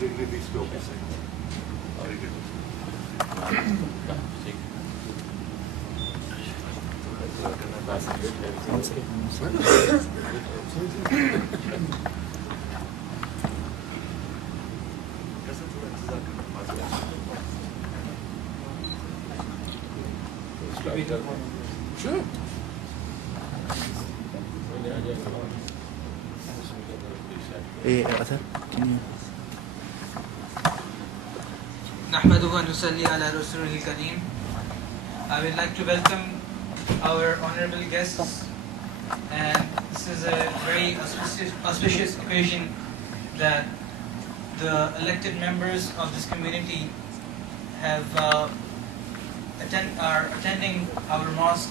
Degree भी इसके ऊपर से Sure. Arthur, can you? نحمده ونصلي على رسوله الكريم. I would like to welcome our honorable guests, and this is a very auspicious occasion that the elected members of this community have are attending our mosque.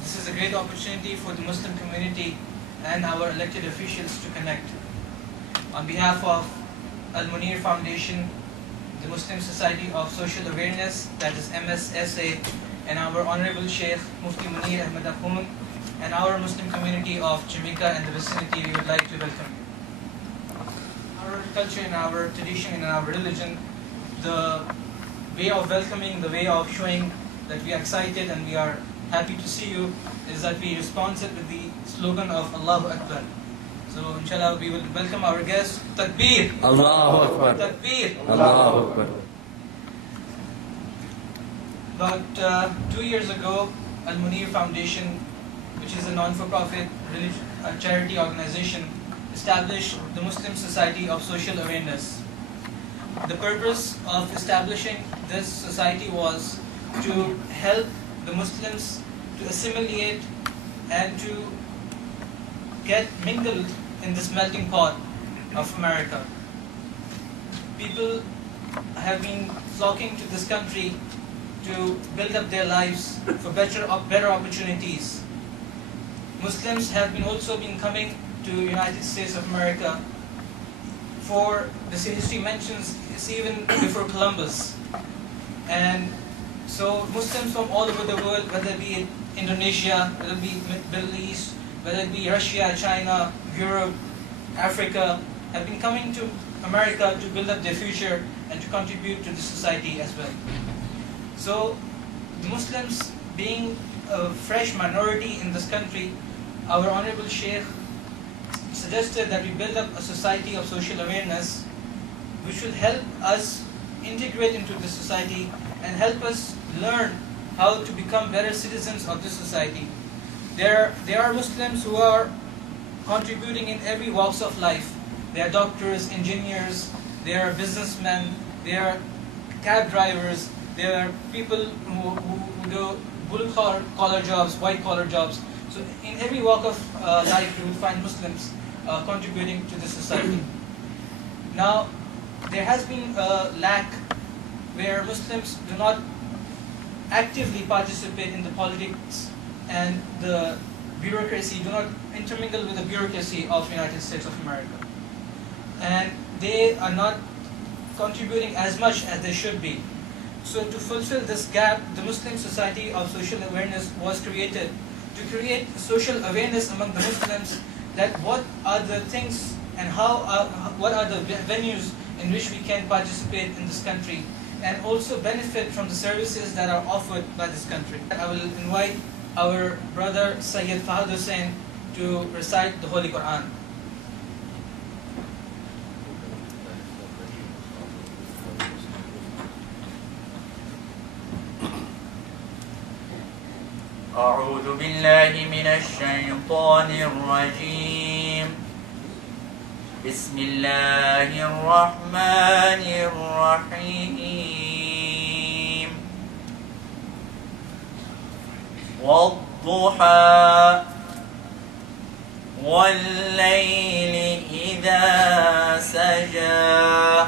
This is a great opportunity for the Muslim community and our elected officials to connect. On behalf of Al Munir Foundation, the Muslim Society of Social Awareness, that is MSSA, and our Honorable Sheikh Mufti Munir Ahmad Akhund, and our Muslim community of Jamaica and the vicinity, we would like to welcome you. Our culture and our tradition and our religion, the way of welcoming, the way of showing that we are excited and we are happy to see you, is that we respond with the slogan of Allahu Akbar. So inshallah we will welcome our guests. Takbir! Allahu Akbar! Takbir! Allahu Akbar! About 2 years ago, Al Munir Foundation, which is a non-for-profit charity organization, established the Muslim Society of Social Awareness. The purpose of establishing this society was to help the Muslims to assimilate and to get mingled in this melting pot of America. People have been flocking to this country to build up their lives for better opportunities. Muslims have also been coming to United States of America for, the history mentions, it's even before Columbus. And so Muslims from all over the world, whether it be Indonesia, whether it be Middle East, whether it be Russia, China, Europe, Africa, have been coming to America to build up their future and to contribute to the society as well. So the Muslims, being a fresh minority in this country, our Honorable Sheikh suggested that we build up a society of social awareness which will help us integrate into the society and help us learn how to become better citizens of this society. There are Muslims who are contributing in every walks of life. They are doctors, engineers, they are businessmen, they are cab drivers, there are people who do blue collar jobs, white collar jobs. So in every walk of life you will find Muslims contributing to the society. Now, there has been a lack where Muslims do not actively participate in the politics and the bureaucracy, do not intermingle with the bureaucracy of United States of America. And they are not contributing as much as they should be. So to fulfill this gap, the Muslim Society of Social Awareness was created to create social awareness among the Muslims that what are the things and what are the venues in which we can participate in this country and also benefit from the services that are offered by this country. I will invite our brother Sayyid Fahad Hussain to recite the Holy Quran. أعوذ بالله من الشيطان الرجيم. بسم الله الرحمن الرحيم. والضحى والليل إذا سجى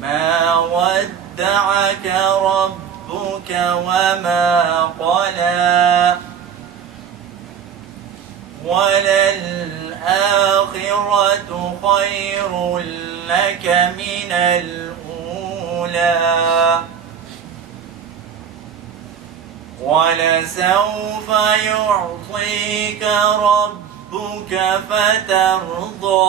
ما ودعك ربك وما قلى وللآخرة خير لك من الأولى ولسوف يعطيك ربك فترضى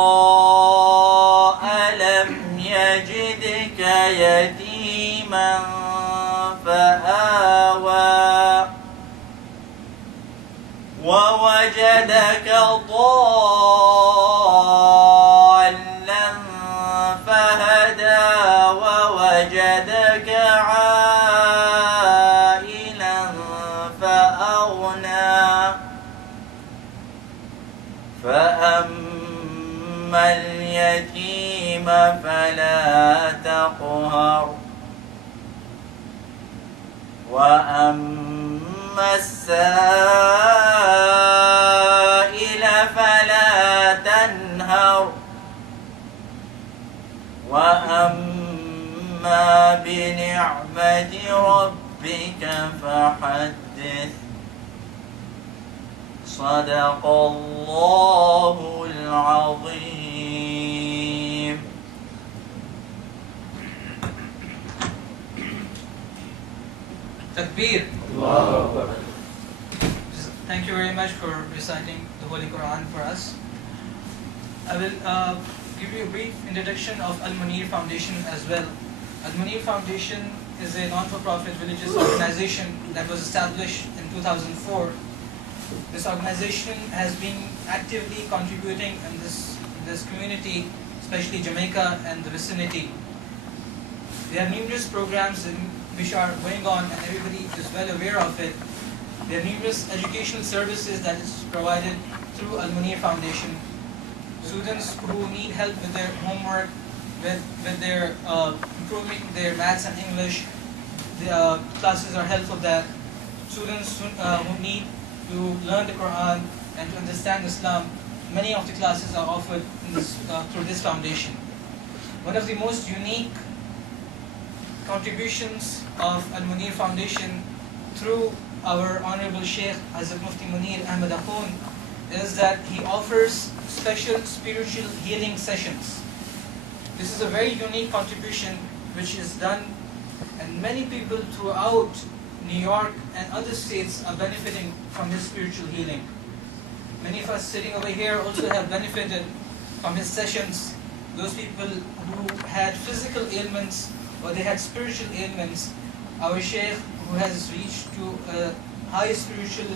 اليتيم فلا تقهر وأما السائل فلا تنهر وأما بنعمة ربك فحدث صدق الله العظيم. Takbir. Thank you very much for reciting the Holy Quran for us. I will give you a brief introduction of Al-Munir Foundation as well. Al-Munir Foundation is a non-for-profit religious organization that was established in 2004. This organization has been actively contributing in this community, especially Jamaica and the vicinity. There are numerous programs which are going on and everybody is well aware of it. There are numerous educational services that is provided through Al-Munir Foundation. Students who need help with their homework, with their improving their maths and English, the classes are held for that. Students who need to learn the Quran and to understand Islam, many of the classes are offered in through this foundation. One of the most unique contributions of Al-Munir Foundation through our Honorable Sheikh Hazrat Mufti Munir Ahmad Akhund is that he offers special spiritual healing sessions. This is a very unique contribution which is done, and many people throughout New York and other states are benefiting from his spiritual healing. Many of us sitting over here also have benefited from his sessions. Those people who had physical ailments or they had spiritual ailments, our Shaykh, who has reached to a high spiritual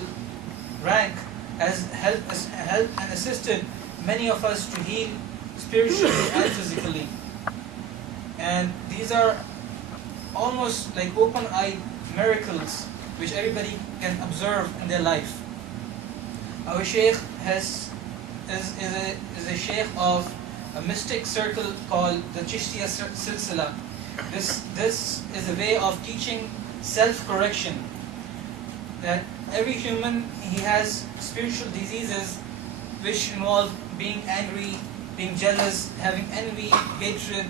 rank, has helped and assisted many of us to heal spiritually and physically. And these are almost like open-eyed miracles which everybody can observe in their life. Our Shaykh is a Shaykh of a mystic circle called the Chishtiya Silsila. This is a way of teaching self-correction, that every human, he has spiritual diseases which involve being angry, being jealous, having envy, hatred.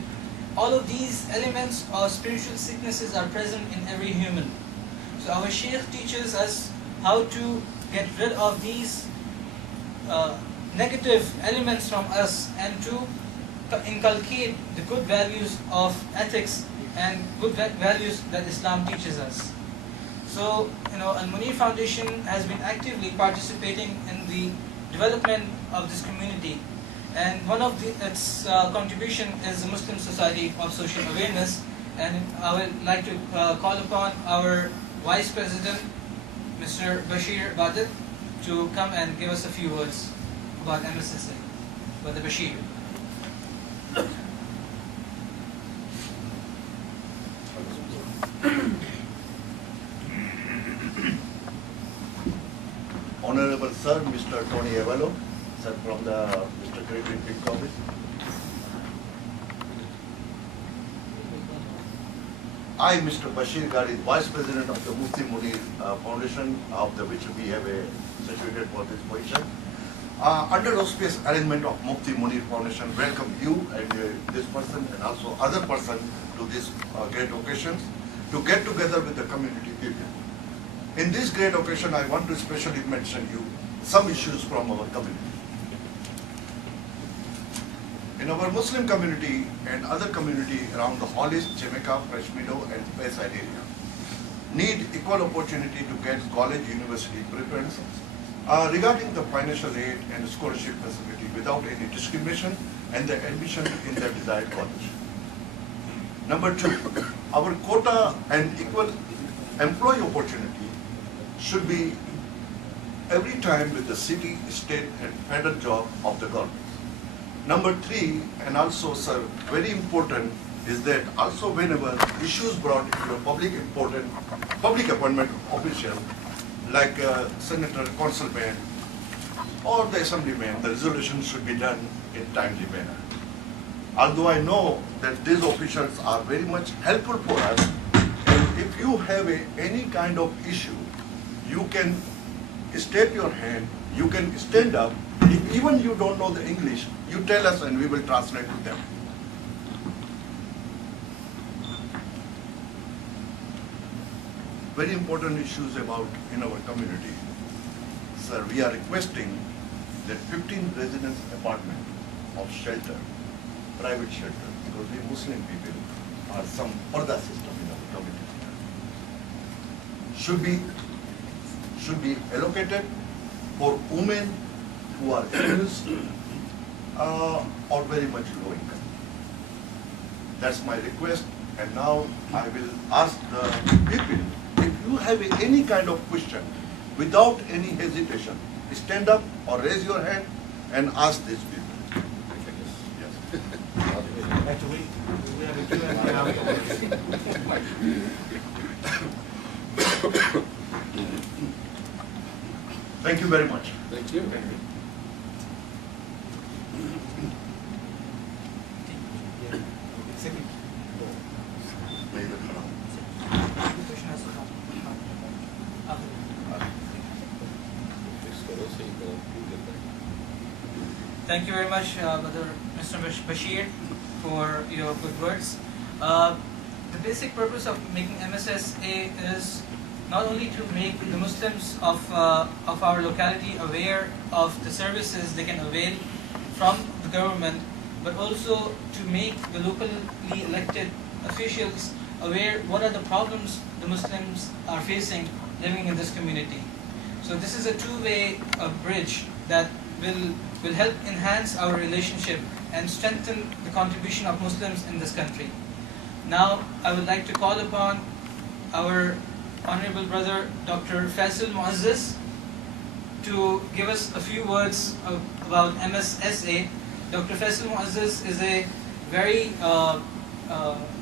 All of these elements of spiritual sicknesses are present in every human. So our Shaykh teaches us how to get rid of these negative elements from us and to inculcate the good values of ethics and good values that Islam teaches us. So, Al-Munir Foundation has been actively participating in the development of this community, and one of its contribution is the Muslim Society of Social Awareness. And I would like to call upon our Vice President, Mr. Bashir Badat, to come and give us a few words about MSSA. Brother Bashir. Honorable Sir, Mr. Tony Avallo, sir from the Mr. Gregory Pink Office. I, Mr. Bashir Gari, Vice President of the Mufti Munir Foundation, of the which we have a certificate for this position. Under auspicious arrangement of Mufti Munir Foundation, welcome you and this person and also other person to this great occasions to get together with the community people. In this great occasion, I want to especially mention you some issues from our community. In our Muslim community and other community around the Hollis, Jamaica, Fresh Meadow and Bayside area need equal opportunity to get college, university preference regarding the financial aid and scholarship facility without any discrimination and the admission in the desired college. Number two, our quota and equal employee opportunity should be every time with the city, state and federal job of the government. Number three, and also sir, very important is that also whenever issues brought into a public appointment official like senator, councilman or the assemblyman, the resolution should be done in timely manner. although I know that these officials are very much helpful for us, and if you have any kind of issue, you can state your hand, you can stand up. If even you don't know the English, you tell us and we will translate to them. Very important issues about in our community. Sir, we are requesting that 15 residence apartment of shelter, private shelter, because we Muslim people are some parda system in our community, should be allocated for women who are abused or very much low income. That's my request, and now I will ask the people, if you have any kind of question, without any hesitation, stand up or raise your hand and ask these people. Yes. Actually, we have a Q&A now. Thank you very much. Thank you. Thank you very much, Mr. Bashir, for your good words. The basic purpose of making MSSA is not only to make the Muslims of our locality aware of the services they can avail from the government, but also to make the locally elected officials aware what are the problems the Muslims are facing living in this community. So this is a two-way bridge that will help enhance our relationship and strengthen the contribution of Muslims in this country. Now, I would like to call upon our honorable brother, Dr. Faisal Muazzez, to give us a few words about MSSA. Dr. Faisal Muazzez is a very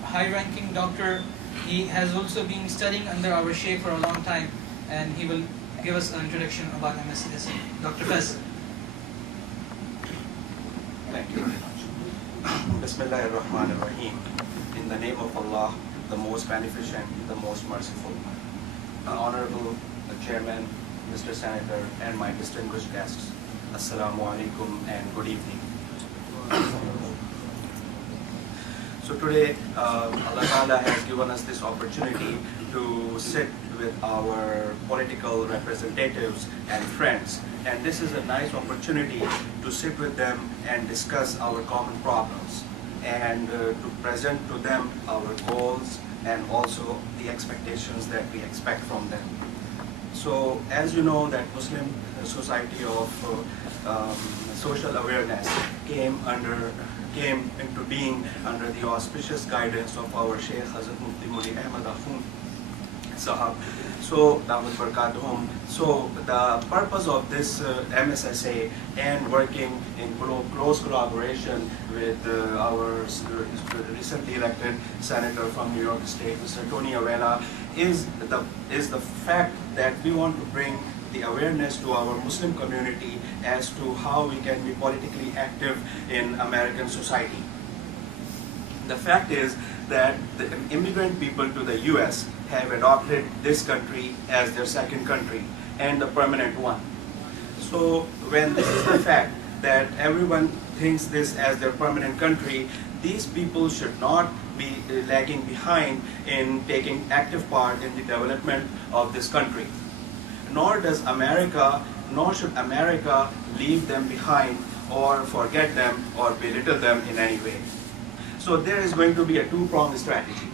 high-ranking doctor. He has also been studying under our Sheikh for a long time, and he will give us an introduction about MSSA. Dr. Faisal. Thank you very much. Bismillahir Rahmanir Rahim. In the name of Allah, the most beneficent, the most merciful. Honorable Chairman, Mr. Senator, and my distinguished guests, Assalamu alaikum and good evening. So today, Allah Ta'ala has given us this opportunity to sit with our political representatives and friends. And this is a nice opportunity to sit with them and discuss our common problems and to present to them our goals and also the expectations that we expect from them. So as you know, that Muslim Society of Social Awareness came into being under the auspicious guidance of our Sheikh Hazrat Mufti Mulli Ahmad Afun Sahab. So, so the purpose of this MSSA and working in close collaboration with our recently elected senator from New York State, Mr. Tony Avella, is the fact that we want to bring the awareness to our Muslim community as to how we can be politically active in American society. The fact is that the immigrant people to the US have adopted this country as their second country and the permanent one. So when this is the fact that everyone thinks this as their permanent country, these people should not be lagging behind in taking active part in the development of this country. Nor should America leave them behind or forget them or belittle them in any way. So there is going to be a two-pronged strategy.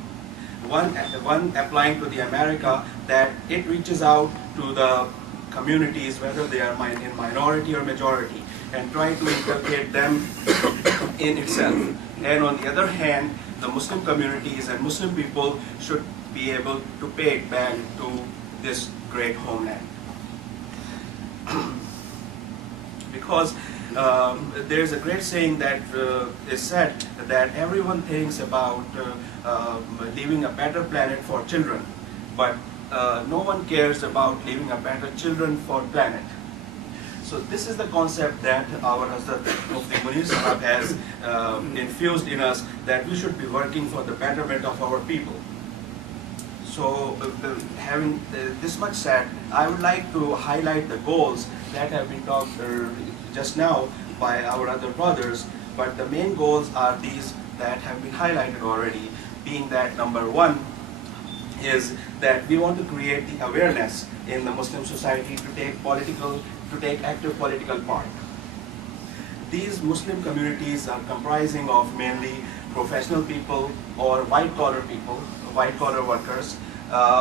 One applying to the America, that it reaches out to the communities, whether they are in minority or majority, and try to inculcate them in itself. And on the other hand, the Muslim communities and Muslim people should be able to pay it back to this great homeland. Because there's a great saying that is said that everyone thinks about leaving a better planet for children, but no one cares about leaving a better children for planet. So this is the concept that our Hazrat Mufti Munir Sahab has infused in us, that we should be working for the betterment of our people. So having this much said, I would like to highlight the goals that have been talked just now by our other brothers, but the main goals are these that have been highlighted already, being that number one is that we want to create the awareness in the Muslim society to take active political part. These Muslim communities are comprising of mainly professional people or white-collar people, white-collar workers,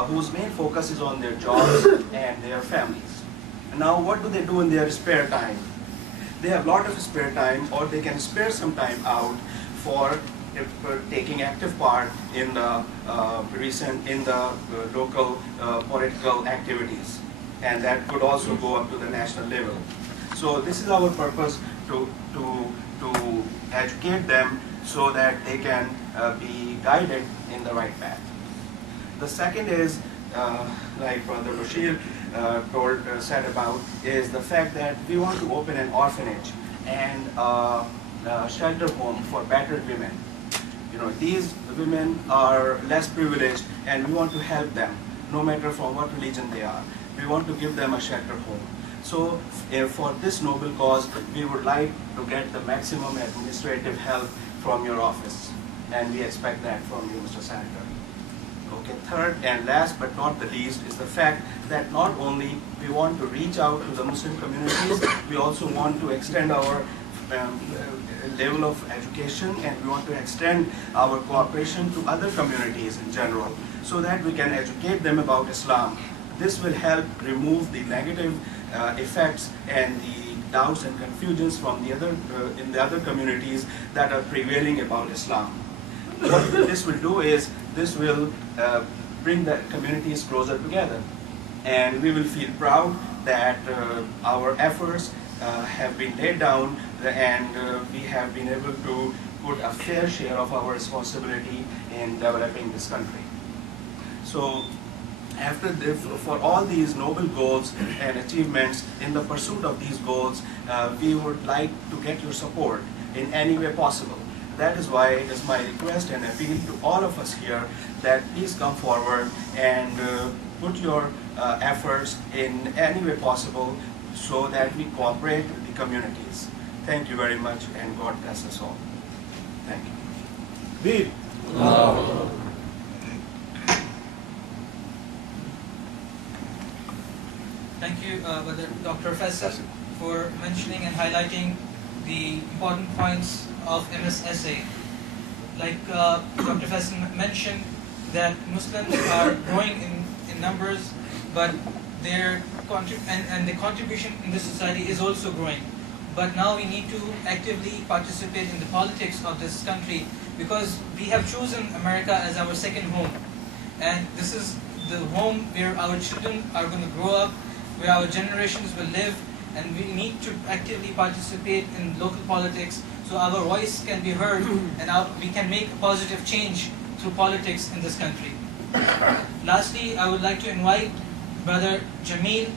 whose main focus is on their jobs and their families. Now, what do they do in their spare time? They have a lot of spare time, or they can spare some time out for taking active part in the local political activities, and that could also go up to the national level. So this is our purpose, to educate them so that they can be guided in the right path. The second is, like Brother Bashir said about, is the fact that we want to open an orphanage and a shelter home for battered women. You know, these women are less privileged, and we want to help them, no matter from what religion they are. We want to give them a shelter home. So for this noble cause, we would like to get the maximum administrative help from your office, and we expect that from you, Mr. Senator. Okay, third and last but not the least is the fact that not only we want to reach out to the Muslim communities, we also want to extend our level of education, and we want to extend our cooperation to other communities in general, so that we can educate them about Islam. This will help remove the negative effects and the doubts and confusions from the other in the other communities that are prevailing about Islam. What this will do is, this will bring the communities closer together, and we will feel proud that our efforts have been laid down, and we have been able to put a fair share of our responsibility in developing this country. So for all these noble goals and achievements, in the pursuit of these goals, we would like to get your support in any way possible. That is why it is my request and appeal to all of us here that please come forward and put your efforts in any way possible, so that we cooperate with the communities. Thank you very much, and God bless us all. Thank you. Veer. Thank you, Dr. Faisal, for mentioning and highlighting the important points of MSSA. Like Dr. Faisal mentioned, that Muslims are growing in numbers, but their the contribution in the society is also growing. But now we need to actively participate in the politics of this country, because we have chosen America as our second home, and this is the home where our children are going to grow up, where our generations will live, and we need to actively participate in local politics so our voice can be heard, and we can make a positive change through politics in this country. Lastly, I would like to invite Brother Jameel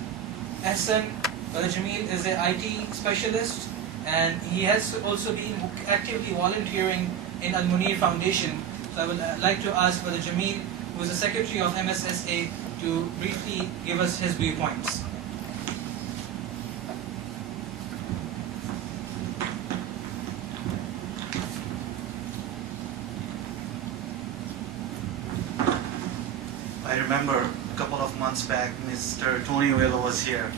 Ehsan. Brother Jameel is an IT specialist, and he has also been actively volunteering in Al Munir Foundation. So I would like to ask Brother Jameel, who is the Secretary of MSSA, to briefly give us his viewpoints. I remember a couple of months back, Mr. Tony Ovella was here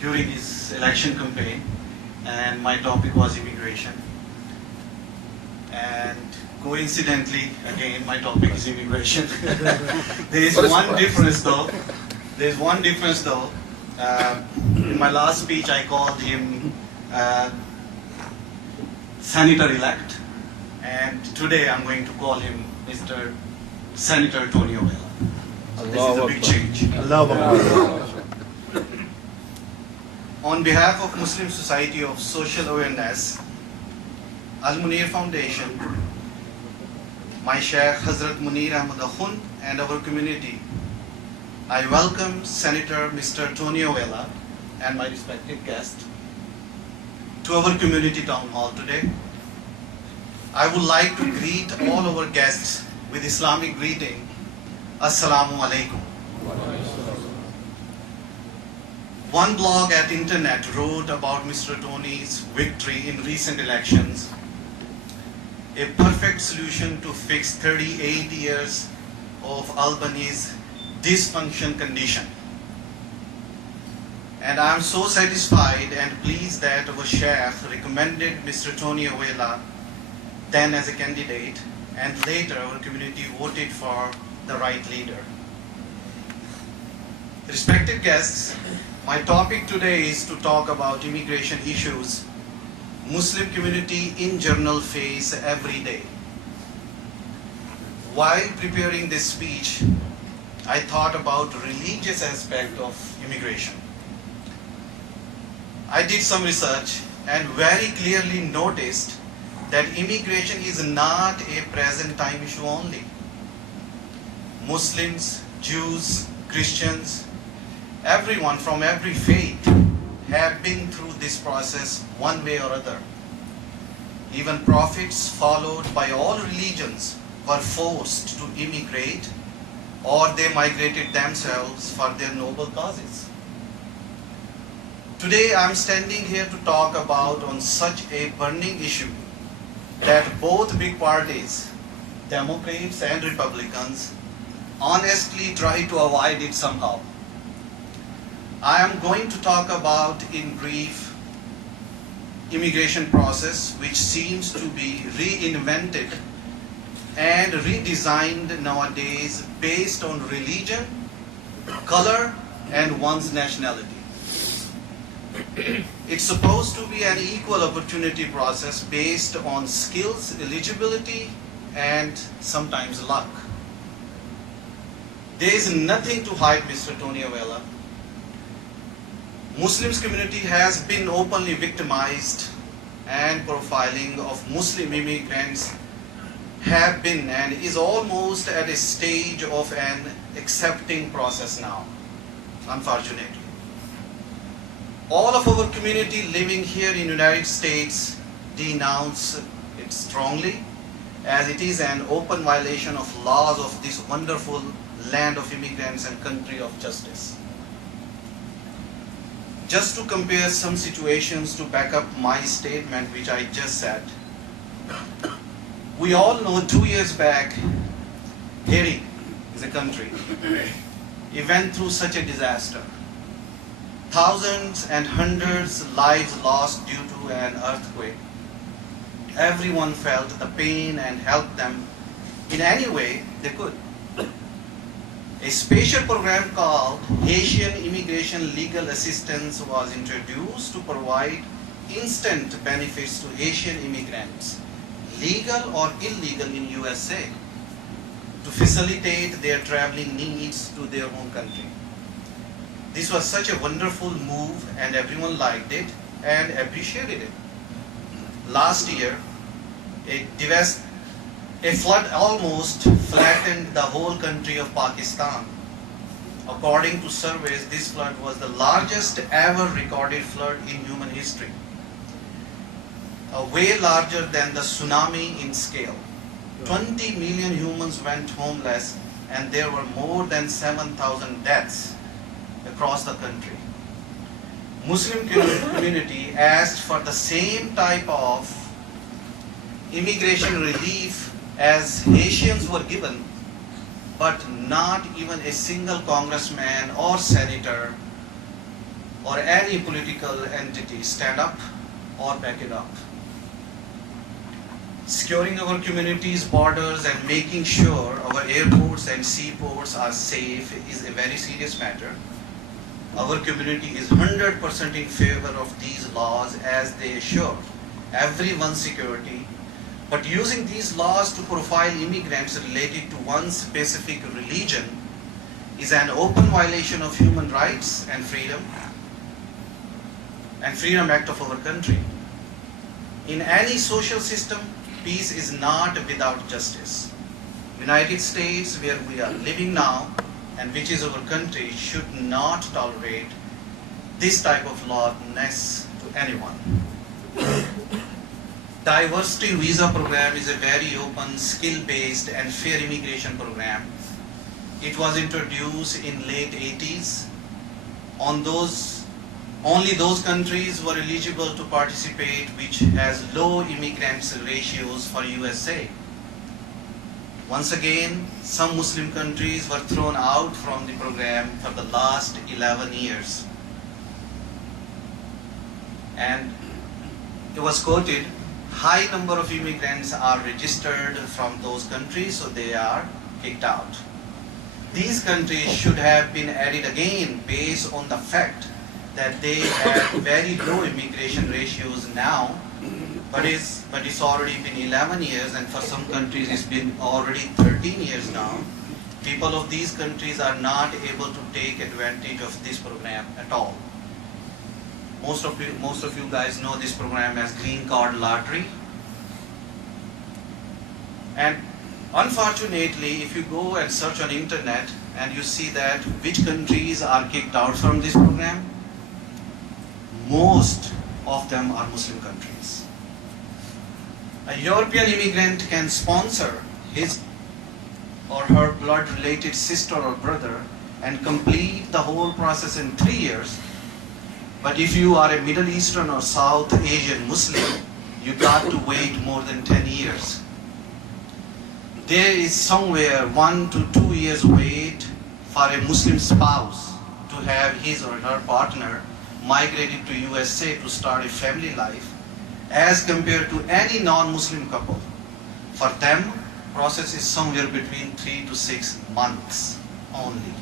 during his election campaign, and my topic was immigration. And coincidentally, again, my topic is immigration. There is one difference though. In my last speech, I called him Senator-elect, and today I'm going to call him Mr. Senator Tony Ovella. So this is a big change. On behalf of Muslim Society of Social Awareness, Al Munir Foundation, my Sheikh Hazrat Munir Ahmad Akhund, and our community, I welcome Senator Mr. Tony Ovella and my respected guests to our community town hall today. I would like to greet all our guests with Islamic greeting, Assalamu alaikum. One blog at internet wrote about Mr. Tony's victory in recent elections, a perfect solution to fix 38 years of Albany's dysfunction condition. And I am so satisfied and pleased that our Sheikh recommended Mr. Tony Awela then as a candidate, and later our community voted for the right leader. Respected guests, my topic today is to talk about immigration issues Muslim community in general face every day. While preparing this speech, I thought about religious aspect of immigration. I did some research and very clearly noticed that immigration is not a present time issue only. Muslims, Jews, Christians, everyone from every faith have been through this process one way or other. Even prophets followed by all religions were forced to immigrate, or they migrated themselves for their noble causes. Today I am standing here to talk about on such a burning issue that both big parties, Democrats and Republicans, honestly try to avoid it somehow. I am going to talk about in brief immigration process which seems to be reinvented and redesigned nowadays based on religion, color, and one's nationality. It's supposed to be an equal opportunity process based on skills, eligibility, and sometimes luck. There is nothing to hide, Mr. Tony Awela. Muslims community has been openly victimized, and profiling of Muslim immigrants have been and is almost at a stage of an accepting process now, unfortunately. All of our community living here in the United States denounce it strongly, as it is an open violation of laws of this wonderful land of immigrants and country of justice. Just to compare some situations to back up my statement which I just said, we all know 2 years back, Haiti is a country. It went through such a disaster. Thousands and hundreds lives lost due to an earthquake. Everyone felt the pain and helped them in any way they could. A special program called Haitian Immigration Legal Assistance was introduced to provide instant benefits to Haitian immigrants, legal or illegal in USA, to facilitate their traveling needs to their home country. This was such a wonderful move and everyone liked it and appreciated it. Last year, a flood almost flattened the whole country of Pakistan. According to surveys, this flood was the largest ever recorded flood in human history, way larger than the tsunami in scale. 20 million humans went homeless and there were more than 7,000 deaths across the country. Muslim community asked for the same type of immigration relief as Haitians were given, but not even a single congressman or senator or any political entity stand up or back it up. Securing our community's borders and making sure our airports and seaports are safe is a very serious matter. Our community is 100% in favor of these laws as they assure everyone's security. But using these laws to profile immigrants related to one specific religion is an open violation of human rights and Freedom Act of our country. In any social system, peace is not without justice. United States, where we are living now, and which is our country, should not tolerate this type of law next to anyone. Diversity visa program is a very open, skill-based and fair immigration program. It was introduced in late 80s. Only those countries were eligible to participate which has low immigrants ratios for USA. Once again, some Muslim countries were thrown out from the program for the last 11 years. And it was quoted, high number of immigrants are registered from those countries, so they are kicked out. These countries should have been added again based on the fact that they have very low immigration ratios now, but it's already been 11 years, and for some countries it's been already 13 years now. People of these countries are not able to take advantage of this program at all. Most of you guys know this program as Green Card Lottery. And unfortunately, if you go and search on internet and you see that which countries are kicked out from this program, most of them are Muslim countries. A European immigrant can sponsor his or her blood-related sister or brother and complete the whole process in 3 years. But if you are a Middle Eastern or South Asian Muslim, you got to wait more than 10 years. There is somewhere 1 to 2 years wait for a Muslim spouse to have his or her partner migrated to USA to start a family life, as compared to any non-Muslim couple. For them, process is somewhere between 3 to 6 months only.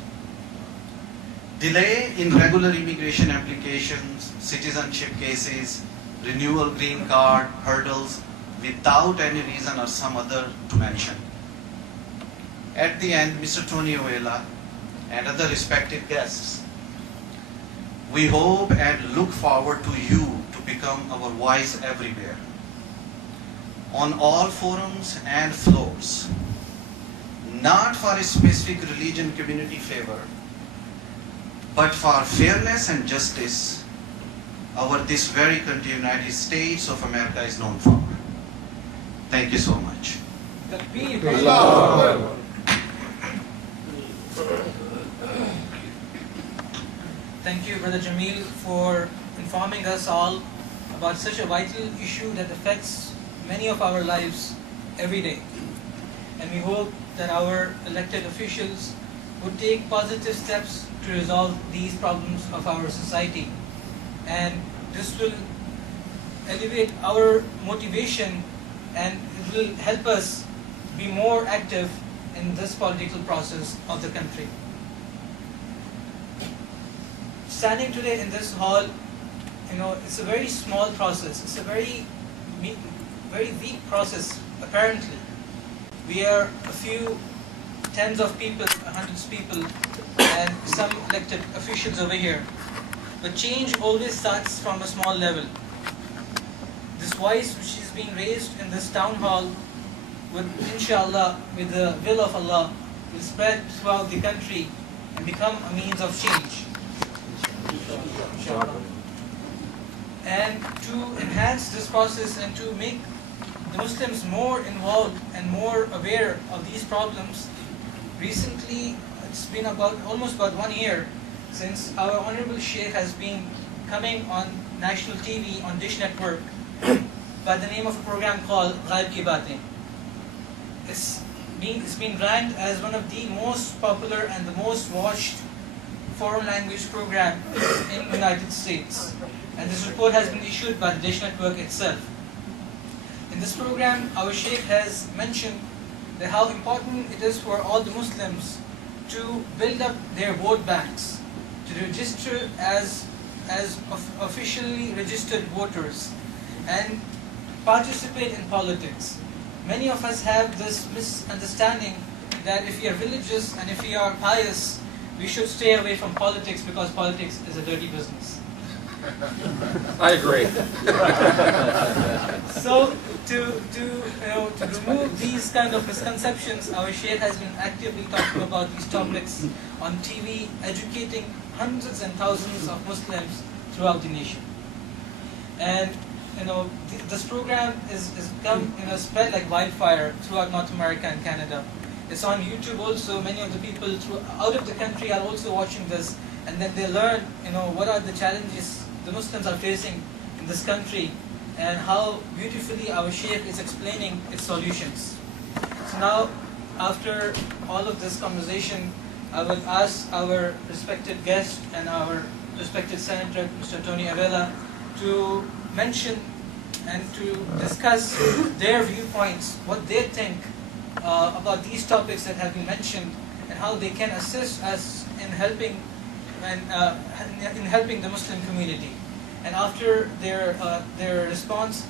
Delay in regular immigration applications, citizenship cases, renewal green card, hurdles, without any reason or some other to mention. At the end, Mr. Tony Ovela and other respected guests, we hope and look forward to you to become our voice everywhere, on all forums and floors, not for a specific religion community favor, but for fairness and justice, this very country, United States of America, is known for. Thank you so much. Thank you, Brother Jamil, for informing us all about such a vital issue that affects many of our lives every day. And we hope that our elected officials would take positive steps to resolve these problems of our society. And this will elevate our motivation and it will help us be more active in this political process of the country. Standing today in this hall, it's a very small process. It's a very weak process, apparently. We are a few tens of people, hundreds of people, and some elected officials over here. But change always starts from a small level. This voice which is being raised in this town hall would, inshallah, with the will of Allah, will spread throughout the country and become a means of change. Inshallah. And to enhance this process and to make the Muslims more involved and more aware of these problems, recently, it's been almost about 1 year since our Honorable Sheikh has been coming on national TV on Dish Network by the name of a program called Ghaib Ki Baatein. It's been ranked as one of the most popular and the most watched foreign language program in the United States. And this report has been issued by the Dish Network itself. In this program, our Sheikh has mentioned that how important it is for all the Muslims to build up their vote banks, to register as officially registered voters and participate in politics. Many of us have this misunderstanding that if we are religious and if we are pious, we should stay away from politics because politics is a dirty business. I agree. So to remove these kind of misconceptions, our Sheikh has been actively talking about these topics on TV, educating hundreds and thousands of Muslims throughout the nation. And this program is come spread like wildfire throughout North America and Canada. It's on YouTube also. Many of the people out of the country are also watching this, and then they learn what are the challenges the Muslims are facing in this country, and how beautifully our Sheikh is explaining its solutions. So now, after all of this conversation, I will ask our respected guest and our respected Senator, Mr. Tony Avella, to mention and to discuss their viewpoints, what they think about these topics that have been mentioned, and how they can assist us in helping the Muslim community. And after their response,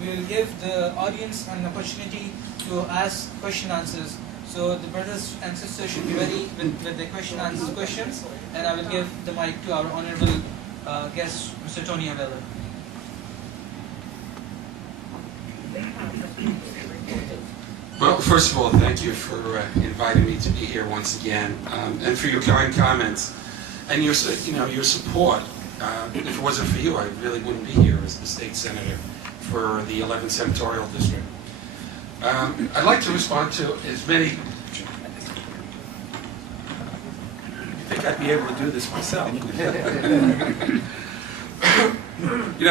we will give the audience an opportunity to ask question answers. So the brothers and sisters should be ready with the question answers questions, and I will give the mic to our honorable guest, Mr. Tony Avella. Well, first of all, thank you for inviting me to be here once again, and for your kind comments and your support. If it wasn't for you, I really wouldn't be here as the state senator for the 11th senatorial district. I'd like to respond to as many. You think I'd be able to do this myself?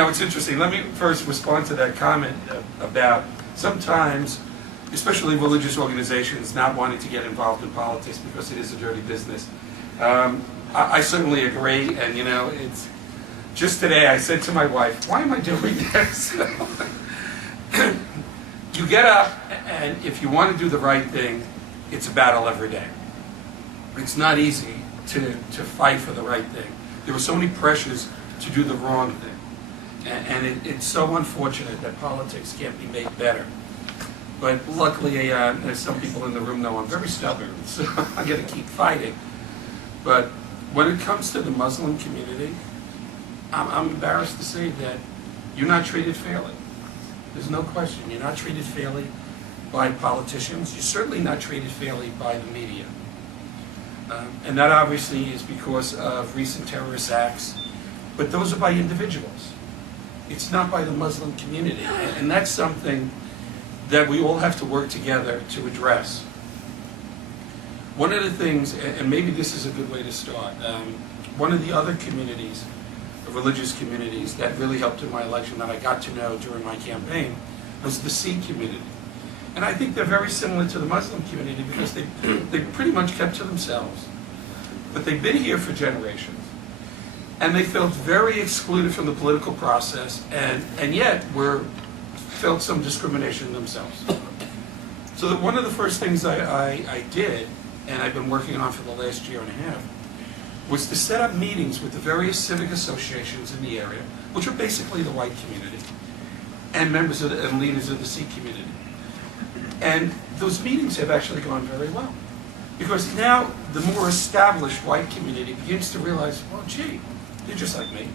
It's interesting. Let me first respond to that comment about sometimes, especially religious organizations, not wanting to get involved in politics because it is a dirty business. I certainly agree, and it's just today I said to my wife, "Why am I doing this?" You get up, and if you want to do the right thing, it's a battle every day. It's not easy to fight for the right thing. There are so many pressures to do the wrong thing. And it's so unfortunate that politics can't be made better. But luckily, as some people in the room know, I'm very stubborn, so I'm going to keep fighting. But when it comes to the Muslim community, I'm embarrassed to say that you're not treated fairly. There's no question. You're not treated fairly by politicians. You're certainly not treated fairly by the media. And that obviously is because of recent terrorist acts, but those are by individuals. It's not by the Muslim community. And that's something that we all have to work together to address. One of the things, and maybe this is a good way to start, one of the other communities, religious communities, that really helped in my election that I got to know during my campaign was the Sikh community. And I think they're very similar to the Muslim community because they pretty much kept to themselves. But they've been here for generations. And they felt very excluded from the political process, and yet felt some discrimination themselves. So that one of the first things I did, and I've been working on for the last year and a half, was to set up meetings with the various civic associations in the area, which are basically the white community, and members of and leaders of the Sikh community. And those meetings have actually gone very well. Because now the more established white community begins to realize, well, gee, they're just like me.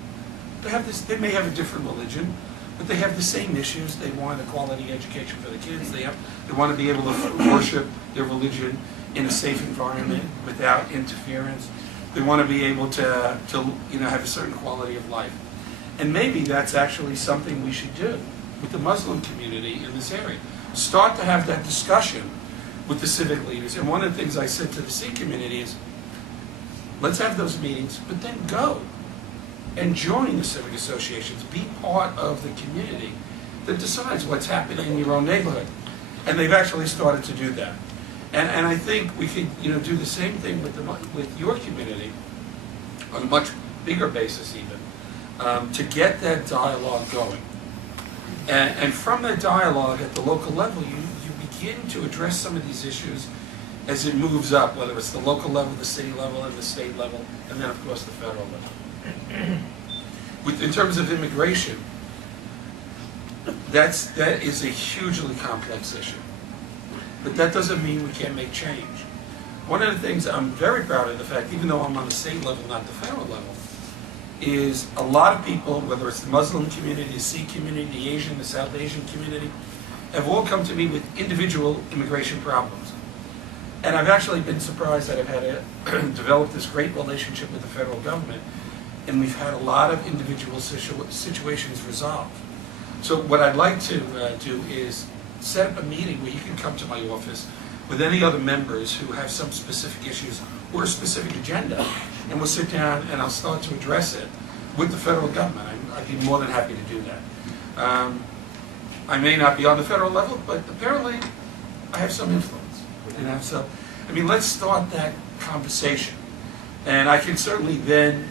They may have a different religion, but they have the same issues. They want a quality education for the kids. They want to be able to worship their religion in a safe environment without interference. They want to be able to have a certain quality of life. And maybe that's actually something we should do with the Muslim community in this area. Start to have that discussion with the civic leaders. And one of the things I said to the Sikh community is, let's have those meetings, but then go and join the civic associations. Be part of the community that decides what's happening in your own neighborhood. And they've actually started to do that. And I think we could do the same thing with your community on a much bigger basis even, to get that dialogue going. And from that dialogue at the local level, you begin to address some of these issues as it moves up, whether it's the local level, the city level, and the state level, and then of course the federal level. In terms of immigration, that is a hugely complex issue. But that doesn't mean we can't make change. One of the things I'm very proud of the fact, even though I'm on the state level, not the federal level, is a lot of people, whether it's the Muslim community, the Sikh community, the Asian, the South Asian community, have all come to me with individual immigration problems. And I've actually been surprised that I've had to develop this great relationship with the federal government and we've had a lot of individual situations resolved. So what I'd like to do is set up a meeting where you can come to my office with any other members who have some specific issues or a specific agenda, and we'll sit down and I'll start to address it with the federal government. I'd be more than happy to do that. I may not be on the federal level, but apparently I have some influence. You know, so I mean, let's start that conversation, and I can certainly then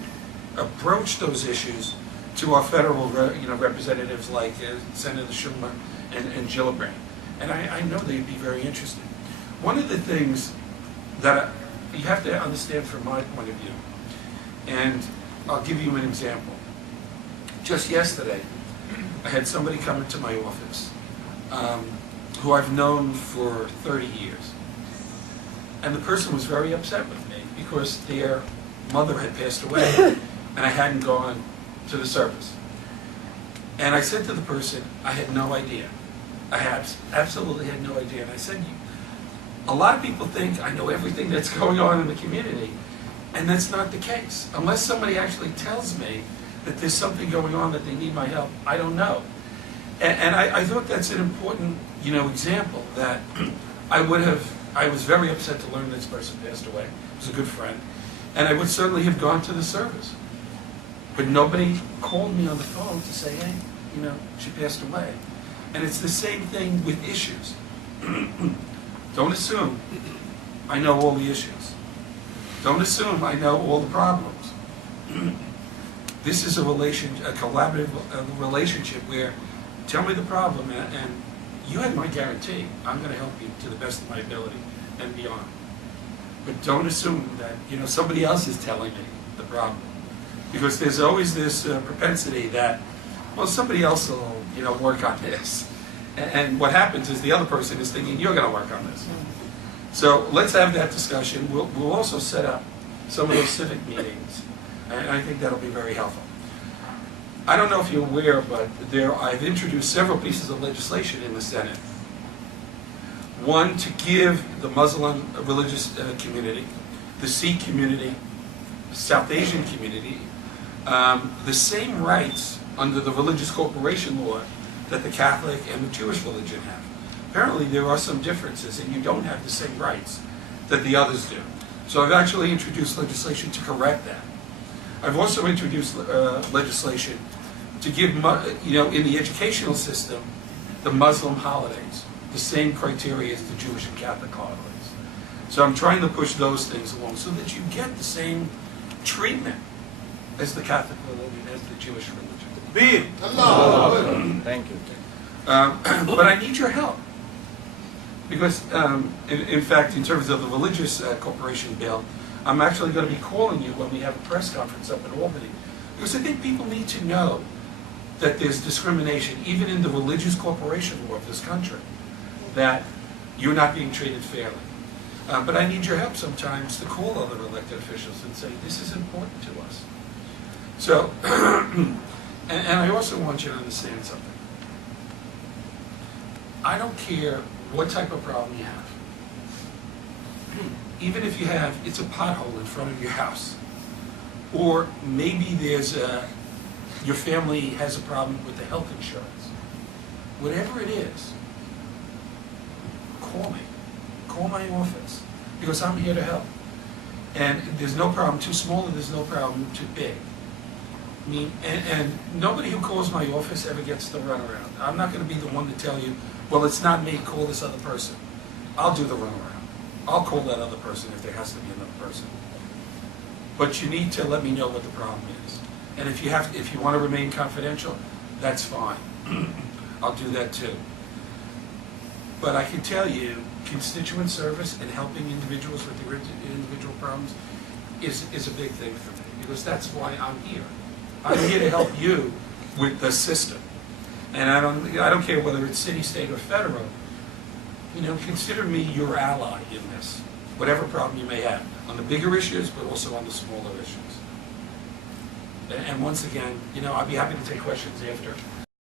approach those issues to our federal, representatives like Senator Schumer and Gillibrand, and I know they'd be very interested. One of the things that you have to understand from my point of view, and I'll give you an example. Just yesterday, I had somebody come into my office who I've known for 30 years. And the person was very upset with me because their mother had passed away and I hadn't gone to the service. And I said to the person, I had no idea. I absolutely had no idea. And I said, a lot of people think I know everything that's going on in the community, and that's not the case. Unless somebody actually tells me that there's something going on that they need my help, I don't know. And I thought that's an important, example that I was very upset to learn this person passed away. He was a good friend. And I would certainly have gone to the service. But nobody called me on the phone to say, hey, she passed away. And it's the same thing with issues. Don't assume I know all the issues. Don't assume I know all the problems. This is a collaborative relationship where tell me the problem and you have my guarantee. I'm going to help you to the best of my ability and beyond. But don't assume that somebody else is telling me the problem, because there's always this propensity that, well, somebody else will work on this. And what happens is the other person is thinking you're going to work on this. So let's have that discussion. We'll also set up some of those civic meetings, and I think that'll be very helpful. I don't know if you're aware, but I've introduced several pieces of legislation in the Senate. One, to give the Muslim religious community, the Sikh community, the South Asian community, the same rights under the Religious Corporation Law that the Catholic and the Jewish religion have. Apparently there are some differences, and you don't have the same rights that the others do. So I've actually introduced legislation to correct that. I've also introduced legislation to give, in the educational system, the Muslim holidays, the same criteria as the Jewish and Catholic holidays. So I'm trying to push those things along so that you get the same treatment as the Catholic religion, as the Jewish religion. Thank you. But I need your help. Because, in fact, in terms of the religious corporation bill, I'm actually going to be calling you when we have a press conference up in Albany. Because I think people need to know that there's discrimination, even in the religious corporation law of this country, that you're not being treated fairly. But I need your help sometimes to call other elected officials and say, this is important to us. So, and I also want you to understand something. I don't care what type of problem you have. Even if you have, it's a pothole in front of your house. Or maybe your family has a problem with the health insurance. Whatever it is, call me. Call my office. Because I'm here to help. And there's no problem too small and there's no problem too big. I mean, and nobody who calls my office ever gets the runaround. I'm not going to be the one to tell you, well, it's not me, call this other person. I'll do the runaround. I'll call that other person if there has to be another person. But you need to let me know what the problem is. And if you want to remain confidential, that's fine. I'll do that too. But I can tell you, constituent service and helping individuals with their individual problems is a big thing for me, because that's why I'm here. I'm here to help you with the system. And I don't care whether it's city, state, or federal. Consider me your ally in this, whatever problem you may have, on the bigger issues, but also on the smaller issues. And once again, I'd be happy to take questions after.